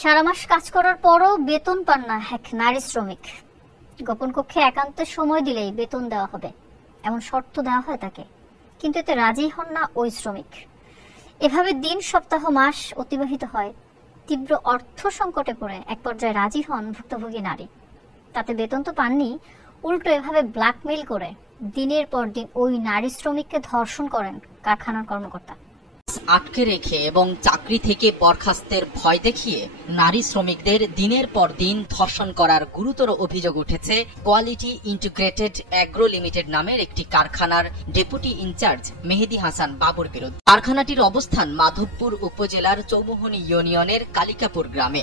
সারা মাস কাজ করার পরও বেতন পান না এক নারী শ্রমিক। গোপন কক্ষে একান্তে সময় দিলেই বেতন দেওয়া হবে এমন শর্ত দেওয়া হয় তাকে, কিন্তু এতে রাজি হন না ওই শ্রমিক। এভাবে দিন, সপ্তাহ, মাস অতিবাহিত হয়। তীব্র অর্থ সংকটে পড়ে এক পর্যায়ে রাজি হন ভুক্তভোগী নারী। তাতে বেতন তো পাননি, উল্টো এভাবে ব্ল্যাকমেইল করে দিনের পর দিন ওই নারী শ্রমিককে ধর্ষণ করেন কারখানার কর্মকর্তা। আটকে রেখে এবং চাকরি থেকে বরখাস্তের ভয় দেখিয়ে নারী শ্রমিকদের দিনের পর দিন ধর্ষণ করার গুরুতর অভিযোগ উঠেছে কোয়ালিটি ইন্টিগ্রেটেড অ্যাগ্রো লিমিটেড নামের একটি কারখানার ডেপুটি ইনচার্জ মেহেদী হাসান বাবুর বিরুদ্ধে। কারখানাটির অবস্থান মাধবপুর উপজেলার চৌমুহনী ইউনিয়নের কালিকাপুর গ্রামে।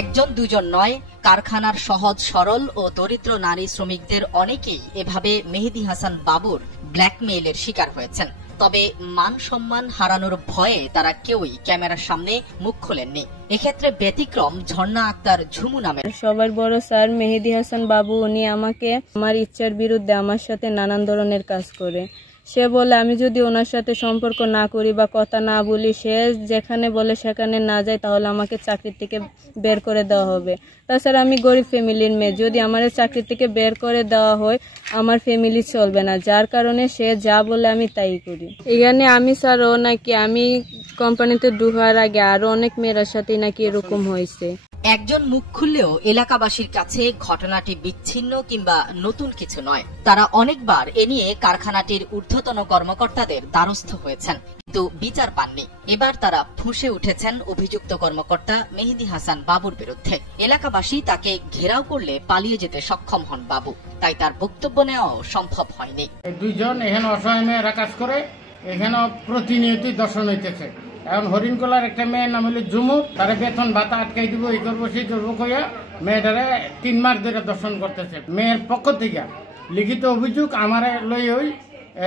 একজন দুজন নয়, কারখানার সহজ সরল ও দরিদ্র নারী শ্রমিকদের অনেকেই এভাবে মেহেদী হাসান বাবুর ব্ল্যাকমেইলের শিকার হয়েছেন। তবে মান সম্মান হারানোর ভয়ে তারা কেউই ক্যামেরার সামনে মুখ খোলেননি। এক্ষেত্রে ব্যতিক্রম ঝর্ণা আক্তার ঝুমু নামের সবার বড় স্যার মেহেদী হাসান বাবু। উনি আমাকে আমার ইচ্ছার বিরুদ্ধে আমার সাথে নানান ধরনের কাজ করে। সে বলে আমি যদি ওনার সাথে সম্পর্ক না করি বা কথা না বলি, সে যেখানে বলে সেখানে না যায়, তাহলে আমাকে চাকরি থেকে বের করে দেওয়া হবে। তাছাড়া আমি গরিব ফ্যামিলির মেয়ে, যদি আমার চাকরি থেকে বের করে দেওয়া হয় আমার ফ্যামিলি চলবে না, যার কারণে সে যা বলে আমি তাই করি। এখানে আমি স্যার ও নাকি আমি কোম্পানিতে ঢোকার আগে আরো অনেক মেয়ের সাথে নাকি এরকম হয়েছে। একজন মুখ খুললেও এলাকাবাসীর কাছে ঘটনাটি বিচ্ছিন্ন কিংবা নতুন কিছু নয়। তারা অনেকবার এ নিয়ে কারখানাটির ঊর্ধ্বতন কর্মকর্তাদের দ্বারস্থ হয়েছেন, কিন্তু বিচার পাননি। এবার তারা ফুঁসে উঠেছেন অভিযুক্ত কর্মকর্তা মেহেদী হাসান বাবুর বিরুদ্ধে। এলাকাবাসী তাকে ঘেরাও করলে পালিয়ে যেতে সক্ষম হন বাবু, তাই তার বক্তব্য নেওয়াও সম্ভব হয়নি। দুইজন এখানে অসহায় মেয়েরা কাজ করে, এখানে প্রতিনিয়তই দর্শন হইতেছে। এখন হরিণকলার একটা মেয়ের নাম হলো ঝুমু, তারা বেতন ভাতা আটকাই দিব, এই করবো সেই করবো কইয়া মেয়েটারে 3 মাস ধরে দর্শন করতেছে। মেয়ের পক্ষ থেকে লিখিত অভিযোগ আমার লই ওই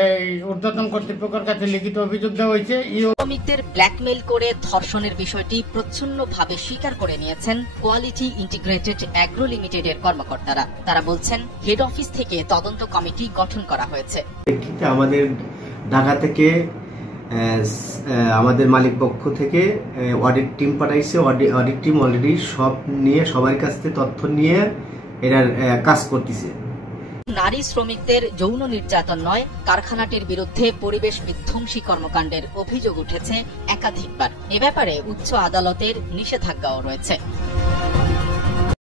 এই ঊর্ধ্বতন কর্তৃপক্ষের কাছে লিখিত অভিযোগ দেওয়া হয়েছে। শ্রমিকদের ব্ল্যাকমেইল করে ধর্ষণের বিষয়টি প্রচ্ছন্নভাবে স্বীকার করে নিয়েছেন কোয়ালিটি ইন্টিগ্রেটেড অ্যাগ্রো লিমিটেডের কর্মকর্তারা। তারা বলছেন হেড অফিস থেকে তদন্ত কমিটি গঠন করা হয়েছে। আমাদের ঢাকা থেকে আমাদের মালিক পক্ষ থেকে অডিট টিম পাঠাইছে। অডিট টিম অলরেডি সব নিয়ে সবার কাছ থেকে তথ্য নিয়ে এরা কাজ করতেছে। নারী শ্রমিকদের যৌন নির্যাতন নয়, কারখানাটির বিরুদ্ধে পরিবেশ বিধ্বংসী কর্মকাণ্ডের অভিযোগ উঠেছে একাধিকবার। এ ব্যাপারে উচ্চ আদালতের নিষেধাজ্ঞাও রয়েছে।